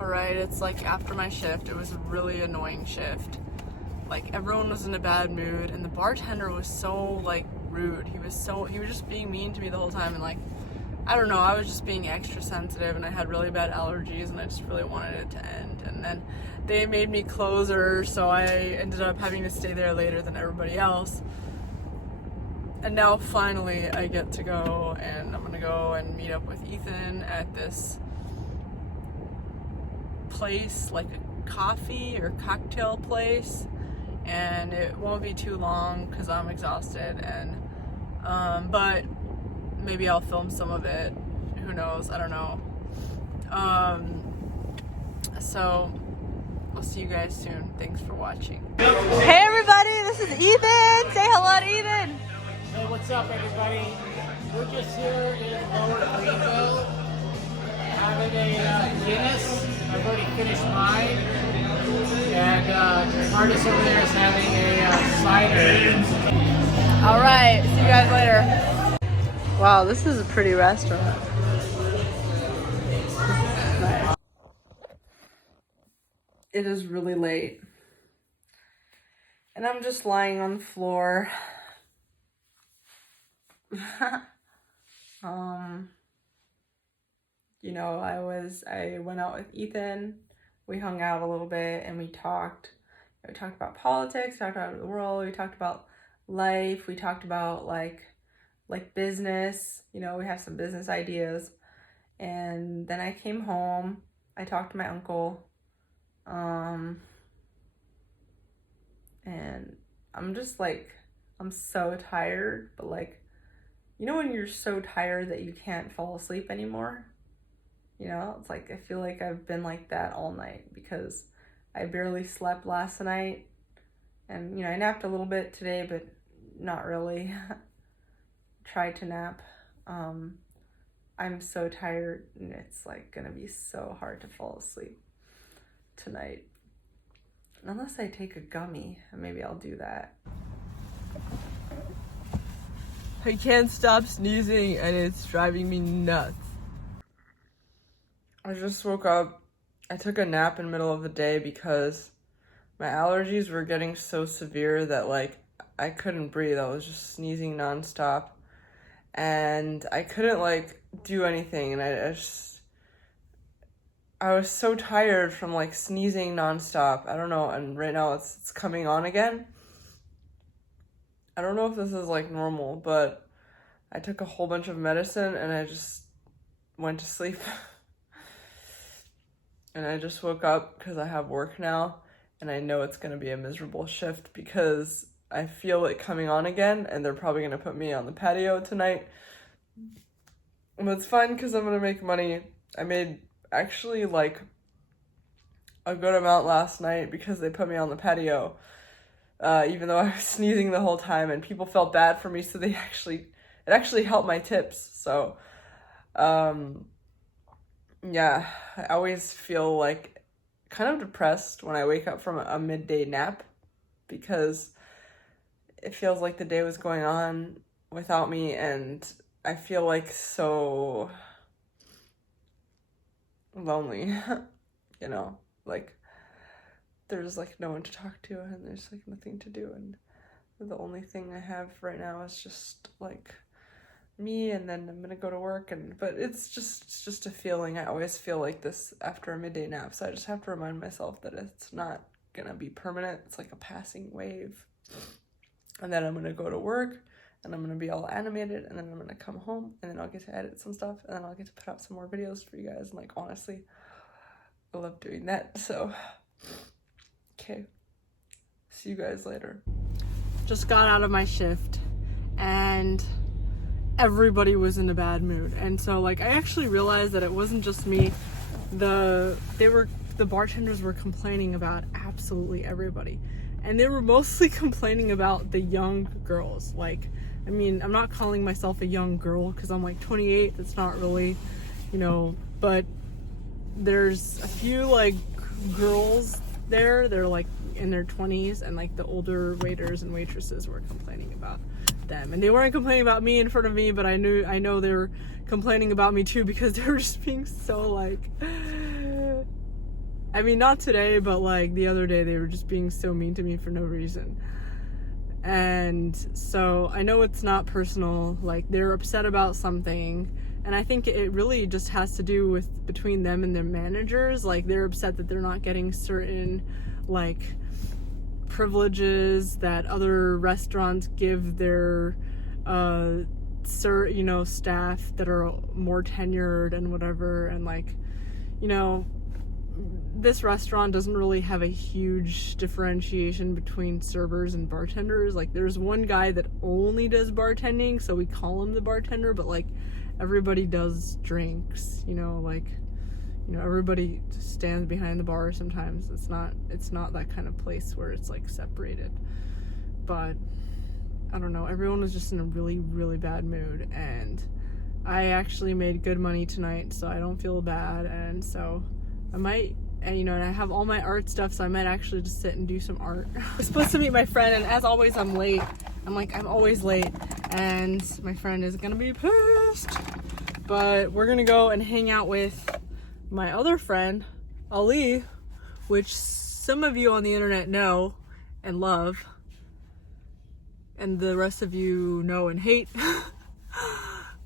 Alright, it's like after my shift. It was a really annoying shift. Like, everyone was in a bad mood, and the bartender was so, like, rude. He was just being mean to me the whole time, and, like, I don't know, I was just being extra sensitive, and I had really bad allergies, and I just really wanted it to end. And then they made me closer, so I ended up having to stay there later than everybody else. And now, finally, I get to go, and I'm gonna go and meet up with Ethan at this place, like a coffee or cocktail place. And it won't be too long because I'm exhausted, and but maybe I'll film some of it, who knows, I don't know. So I'll see you guys soon. Thanks for watching. Hey everybody, this is Ethan. Say hello to Ethan. Hey, what's up everybody? We're just here in Lower Greenville having a Guinness. I've already finished mine. And Marcus over there is having a cider. Alright, see you guys later. Wow, this is a pretty restaurant. Nice. It is really late. And I'm just lying on the floor. You know, I went out with Ethan. We hung out a little bit and we talked. We talked about politics, talked about the world, we talked about life, we talked about like business. You know, we have some business ideas. And then I came home. I talked to my uncle. And I'm just like, I'm so tired, but like, you know when you're so tired that you can't fall asleep anymore? You know, it's like, I feel like I've been like that all night because I barely slept last night. And, you know, I napped a little bit today, but not really. Tried to nap. I'm so tired, and it's like gonna be so hard to fall asleep tonight. Unless I take a gummy, maybe I'll do that. I can't stop sneezing, and it's driving me nuts. I just woke up. I took a nap in the middle of the day because my allergies were getting so severe that like I couldn't breathe. I was just sneezing nonstop, and I couldn't like do anything, and I was so tired from like sneezing nonstop. I don't know, and right now it's coming on again. I don't know if this is like normal, but I took a whole bunch of medicine and I just went to sleep. And I just woke up because I have work now, and I know it's going to be a miserable shift because I feel it coming on again, and they're probably going to put me on the patio tonight. But it's fine because I'm going to make money. I made actually like a good amount last night because they put me on the patio, even though I was sneezing the whole time, and people felt bad for me, so it actually helped my tips. So, yeah, I always feel like kind of depressed when I wake up from a midday nap because it feels like the day was going on without me, and I feel like so lonely, you know, like there's like no one to talk to and there's like nothing to do, and the only thing I have right now is just like me, and then I'm gonna go to work, but it's just a feeling. I always feel like this after a midday nap, so I just have to remind myself that it's not gonna be permanent. It's like a passing wave, and then I'm gonna go to work and I'm gonna be all animated, and then I'm gonna come home, and then I'll get to edit some stuff, and then I'll get to put out some more videos for you guys. And like honestly, I love doing that. So okay, see you guys later. Just got out of my shift and everybody was in a bad mood, and so like I actually realized that it wasn't just me. The bartenders were complaining about absolutely everybody, and they were mostly complaining about the young girls. Like, I mean, I'm not calling myself a young girl because I'm like 28. That's not really, you know, but there's a few like girls there. They're like in their 20s, and like the older waiters and waitresses were complaining about them, and they weren't complaining about me in front of me, but I know they were complaining about me too because they were just being so like I mean, not today, but like the other day, they were just being so mean to me for no reason. And so I know it's not personal, like they're upset about something, and I think it really just has to do with between them and their managers. Like they're upset that they're not getting certain like privileges that other restaurants give their staff that are more tenured and whatever. And like, you know, this restaurant doesn't really have a huge differentiation between servers and bartenders. Like there's one guy that only does bartending, so we call him the bartender, but like everybody does drinks, like, everybody stands behind the bar sometimes. It's not that kind of place where it's like separated. But I don't know, everyone was just in a really, really bad mood, and I actually made good money tonight, so I don't feel bad. And so I might, and I have all my art stuff, so I might actually just sit and do some art. I was supposed to meet my friend, and as always, I'm late. I'm always late, and my friend is gonna be pissed. But we're gonna go and hang out with my other friend, Ali, which some of you on the internet know and love, and the rest of you know and hate.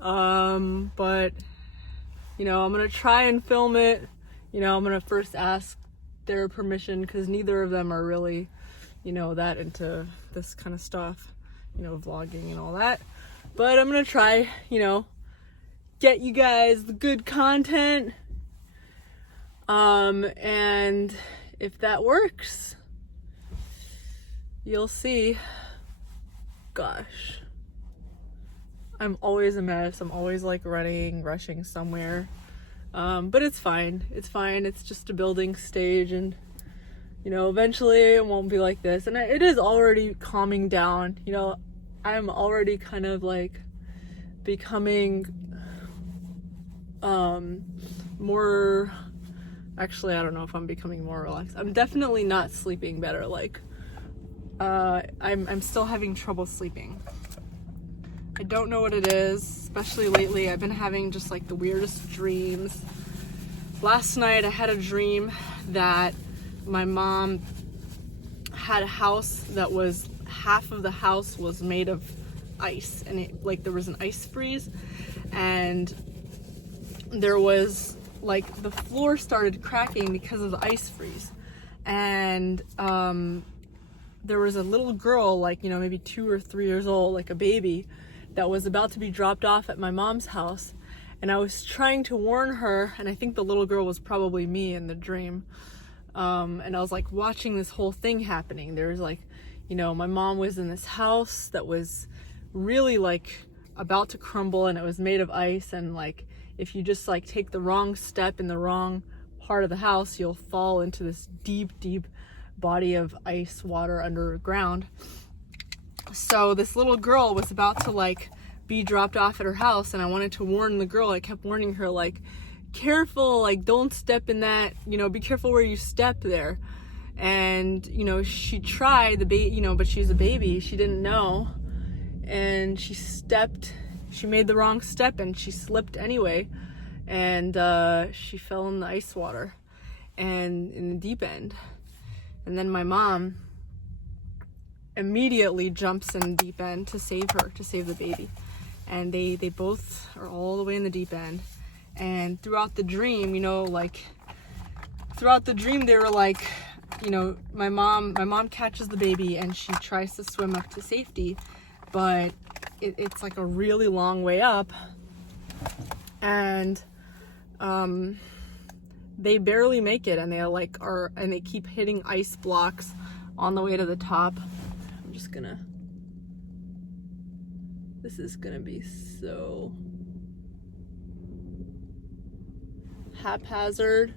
But I'm gonna try and film it. I'm gonna first ask their permission, because neither of them are really, that into this kind of stuff, vlogging and all that. But I'm gonna try, get you guys the good content. And if that works, you'll see. Gosh, I'm always a mess. I'm always like rushing somewhere. But it's fine. It's fine. It's just a building stage, and eventually it won't be like this. And it is already calming down. I'm already kind of like becoming more, actually I don't know if I'm becoming more relaxed. I'm definitely not sleeping better. Like I'm still having trouble sleeping. I don't know what it is, especially lately. I've been having just like the weirdest dreams. Last night I had a dream that my mom had a house that was, half of the house was made of ice, and there was an ice freeze, and there was like the floor started cracking because of the ice freeze. And there was a little girl, like maybe 2 or 3 years old, like a baby, that was about to be dropped off at my mom's house. And I was trying to warn her, and I think the little girl was probably me in the dream. And I was like watching this whole thing happening. There was like, my mom was in this house that was really like about to crumble, and it was made of ice. And like, if you just like take the wrong step in the wrong part of the house, you'll fall into this deep, deep body of ice water underground. So this little girl was about to like be dropped off at her house, and I wanted to warn the girl. I kept warning her, like, careful, like don't step in that, be careful where you step there. And she tried, but she's a baby, she didn't know, and she made the wrong step, and she slipped anyway, and she fell in the ice water and in the deep end. And then my mom immediately jumps in the deep end to save her, to save the baby. And they both are all the way in the deep end. And throughout the dream, they were like, my mom catches the baby and she tries to swim up to safety, but it's like a really long way up. And they barely make it, and they keep hitting ice blocks on the way to the top. This is gonna be so haphazard.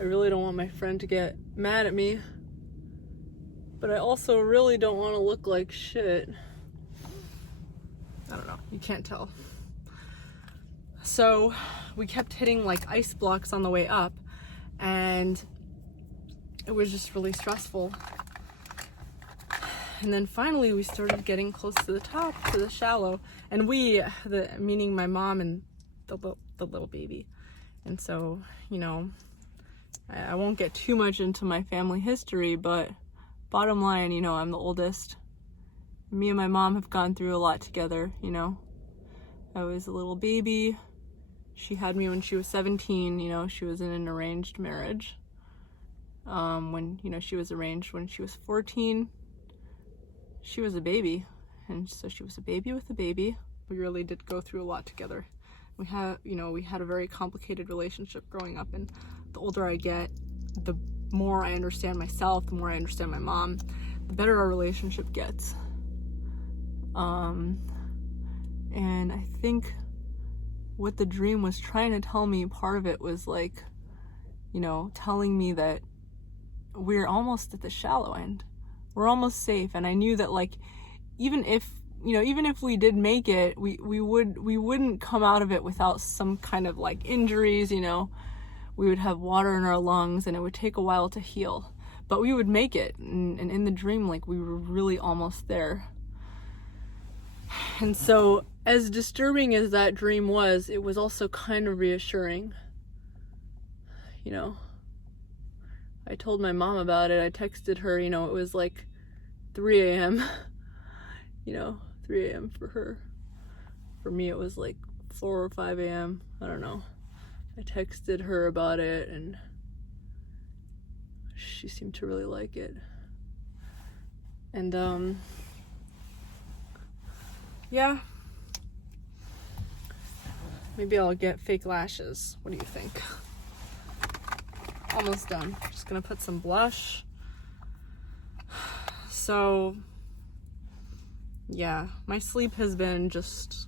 I really don't want my friend to get mad at me, but I also really don't want to look like shit. I don't know, you can't tell. So we kept hitting like ice blocks on the way up, and it was just really stressful. And then finally we started getting close to the top, to the shallow. And meaning my mom and the little baby. And so, you know, I won't get too much into my family history, but bottom line, you know, I'm the oldest. Me and my mom have gone through a lot together, you know. I was a little baby. She had me when she was 17, you know, she was in an arranged marriage. When, you know, she was arranged when she was 14, she was a baby. And so she was a baby with a baby. We really did go through a lot together. We had a very complicated relationship growing up, and the older I get, the more I understand myself, the more I understand my mom, the better our relationship gets. And I think what the dream was trying to tell me, part of it was like, you know, telling me that we're almost at the shallow end. We're almost safe. And I knew that, like, even if we did make it, we wouldn't come out of it without some kind of like injuries, you know. We would have water in our lungs and it would take a while to heal, but we would make it. And in the dream, like, we were really almost there. And so, as disturbing as that dream was, it was also kind of reassuring. You know, I told my mom about it. I texted her, you know, it was like 3 a.m. You know, 3 a.m. for her. For me, it was like 4 or 5 a.m. I don't know. I texted her about it, and she seemed to really like it. And, yeah. Maybe I'll get fake lashes. What do you think? Almost done. Just gonna put some blush. So, yeah, my sleep has been just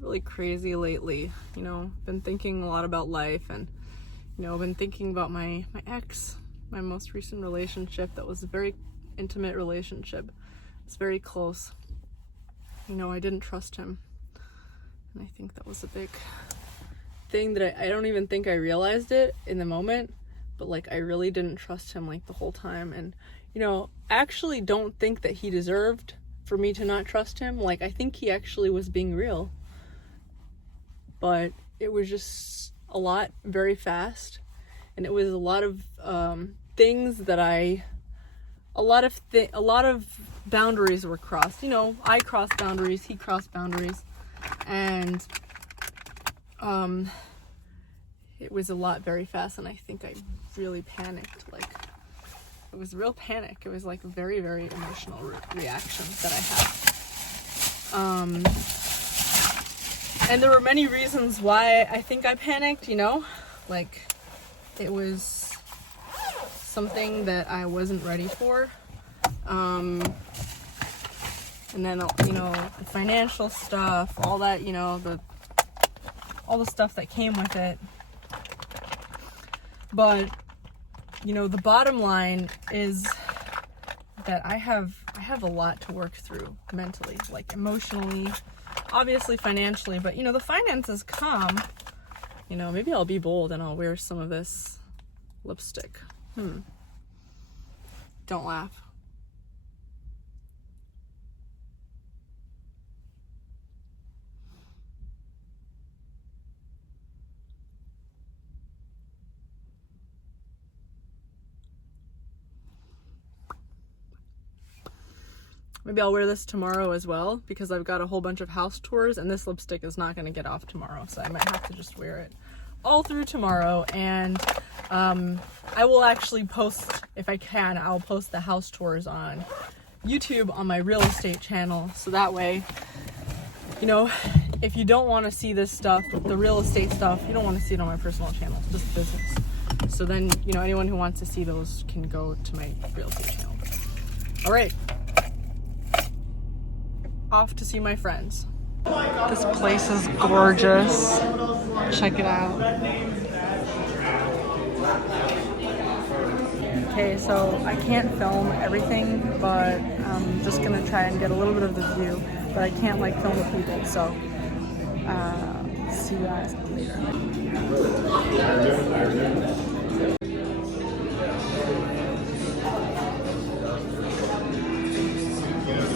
really crazy lately. You know, been thinking a lot about life, and, you know, been thinking about my ex, my most recent relationship. That was a very intimate relationship. It's very close. You know, I didn't trust him. And I think that was a big thing that I don't even think I realized it in the moment, but like, I really didn't trust him like the whole time. And, you know, I actually don't think that he deserved for me to not trust him. Like, I think he actually was being real, but it was just a lot very fast. And it was a lot of things that a lot of boundaries were crossed. You know, I crossed boundaries, he crossed boundaries, and it was a lot very fast. And I think I really panicked. Like, it was real panic. It was like a very, very emotional reaction that I had. And there were many reasons why I think I panicked, you know, like, it was something that I wasn't ready for. And then, you know, the financial stuff, all that, you know, all the stuff that came with it. But, you know, the bottom line is that I have a lot to work through mentally, like emotionally, obviously financially, but, you know, the finances come. You know, maybe I'll be bold and I'll wear some of this lipstick. Don't laugh. Maybe I'll wear this tomorrow as well, because I've got a whole bunch of house tours and this lipstick is not going to get off tomorrow, so I might have to just wear it all through tomorrow. And I will actually post, if I can, I'll post the house tours on YouTube on my real estate channel, so that way, you know, if you don't want to see this stuff, the real estate stuff, you don't want to see it on my personal channel, just business. So then, you know, anyone who wants to see those can go to my real estate channel. All right. Off to see my friends. This place is gorgeous. Check it out. Okay, so I can't film everything, but I'm just gonna try and get a little bit of the view, but I can't like film the people, so see you guys later.